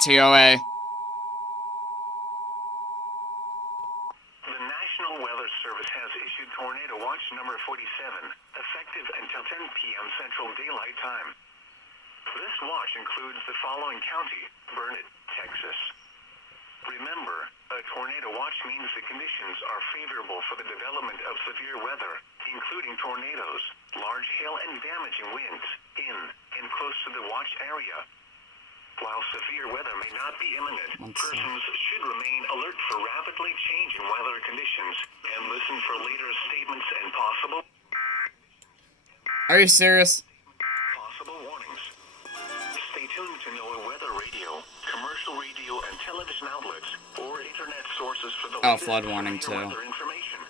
TOA. The National Weather Service has issued Tornado Watch number 47, effective until 10 p.m. Central Daylight Time. This watch includes the following county: Burnet, Texas. Remember, a tornado watch means the conditions are favorable for the development of severe weather, including tornadoes, large hail and damaging winds, in and close to the watch area. While severe weather may not be imminent, persons should remain alert for rapidly changing weather conditions and listen for later statements and possible Are you serious? warnings. Stay tuned to NOAA Weather Radio, commercial radio and television outlets, or internet sources for the latest flood warning, severe too. weather information.